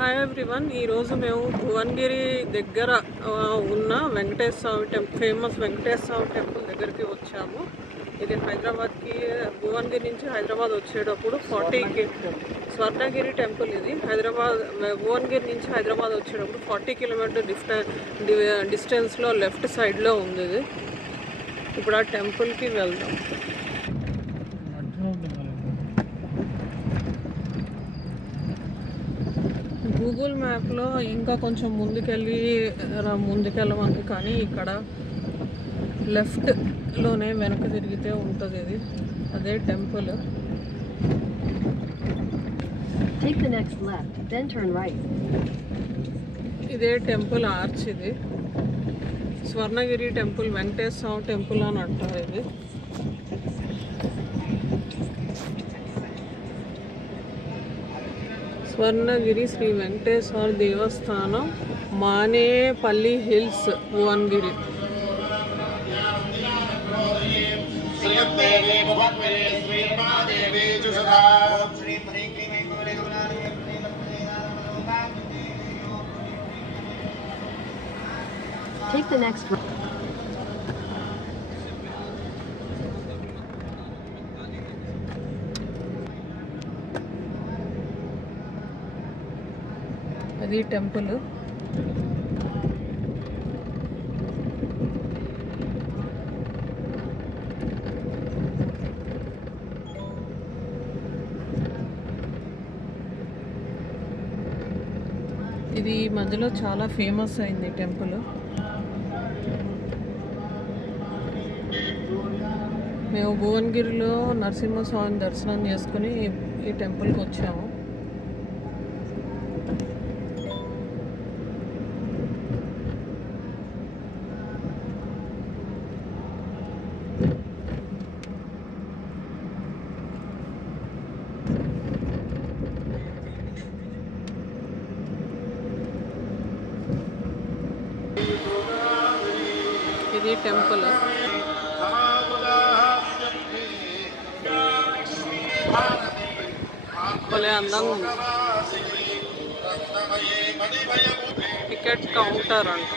Hi everyone, ఈరోజు మేము భువనగిరి దగ్గర ఉన్న ఫేమస్ వెంకటేశ్వర స్వామి టెంపుల్ దగ్గరికి వచ్చాము. ఇది హైదరాబాద్కి భువనగిరి నుంచి హైదరాబాద్ వచ్చేటప్పుడు 40 స్వర్ణగిరి టెంపుల్. ఇది భువనగిరి నుంచి హైదరాబాద్ వచ్చేటప్పుడు 40 కిలోమీటర్ డిస్టెన్స్లో లెఫ్ట్ సైడ్లో ఉంది. ఇది ఇప్పుడు ఆ టెంపుల్కి వెళ్దాం. గూగుల్ మ్యాప్లో ఇంకా కొంచెం ముందుకెళ్ళమంది, కానీ ఇక్కడ లెఫ్ట్లోనే వెనక తిరిగితే ఉంటుంది. ఇది అదే టెంపుల్. ఇదే టెంపుల్ ఆర్చ్. ఇది స్వర్ణగిరి టెంపుల్, వెంకటేశ్వర స్వామి టెంపుల్ అని అంటారు. ఇది స్వర్ణగిరి శ్రీ వెంకటేశ్వర దేవస్థానం, Manepalli hills, Bhuvanagiri. Take the next right. అది టెంపుల్. ఇది ఈ మధ్యలో చాలా ఫేమస్ అయింది టెంపుల్. మేము భువనగిరిలో నరసింహస్వామి దర్శనం చేసుకుని ఈ టెంపుల్కి వచ్చాము. ఇది టెంపుల్. భలే అందంగా ఉంది. టికెట్ కౌంటర్ అంట.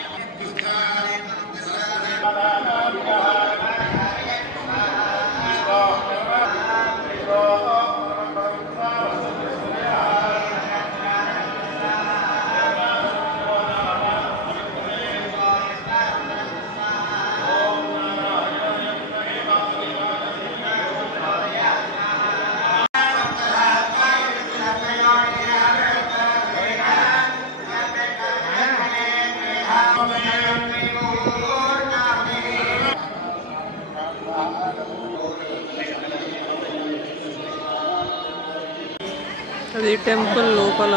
అది టెంపుల్ లోపల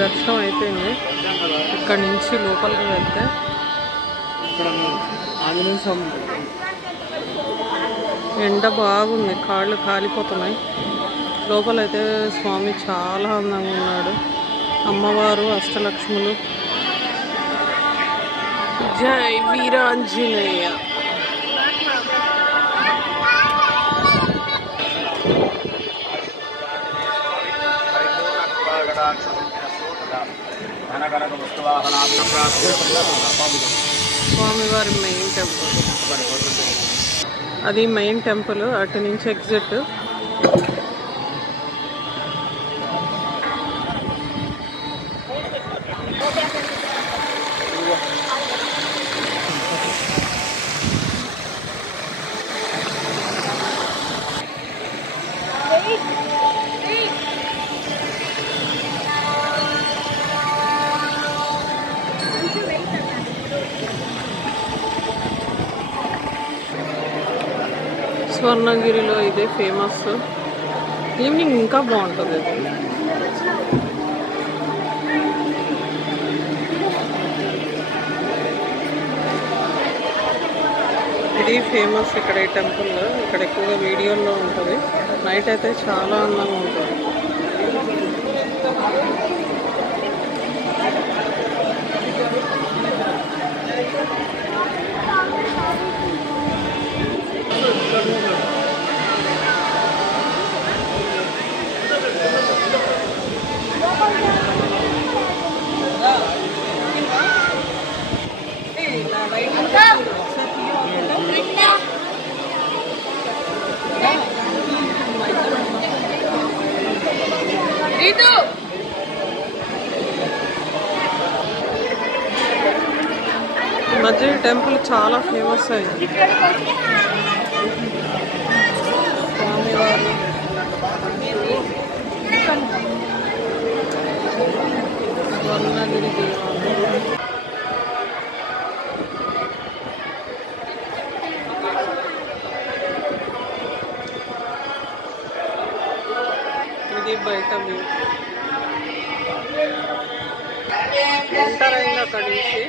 దర్శనం అయిపోయింది. ఇక్కడ నుంచి లోపలికి వెళ్తే ఎండ బాగుంది, కాళ్ళు కాలిపోతున్నాయి. లోపలైతే స్వామి చాలా అందంగా ఉన్నాడు. అమ్మవారు, అష్టలక్ష్ములు. జై వీరాంజనేయ. స్వామివారి మెయిన్ టెంపుల్. అది మెయిన్ టెంపుల్. అటు నుంచి ఎగ్జిట్. స్వర్ణగిరిలో ఇదే ఫేమస్. ఈవినింగ్ ఇంకా బాగుంటుంది. ఇది ఫేమస్ ఇక్కడ ఈ టెంపుల్. ఇక్కడ ఎక్కువగా వీడియోల్లో ఉంటుంది. నైట్ అయితే చాలా అందంగా ఉంటుంది. మధ్య టెంపుల్ చాలా ఫేమస్ అయింది. స్వామివారు స్వర్ణగిరి దేవాలయం. ఇది బయట వ్యూ. ఎంటర్ అయింది అక్కడి నుంచి.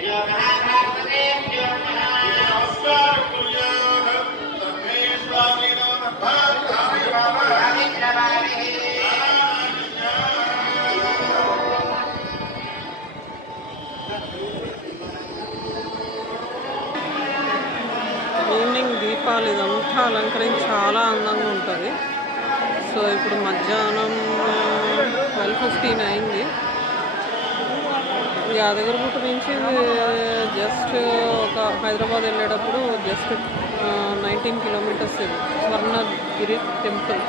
ఈవినింగ్ దీపాలు ఇదంతా అలంకరించి చాలా అందంగా ఉంటుంది. సో ఇప్పుడు మధ్యాహ్నం 12:15 అయింది. యాదగిరిగుట్ట నుంచి జస్ట్ ఒక హైదరాబాద్ వెళ్ళేటప్పుడు జస్ట్ 19 కిలోమీటర్స్ ఇది స్వర్ణగిరి టెంపుల్.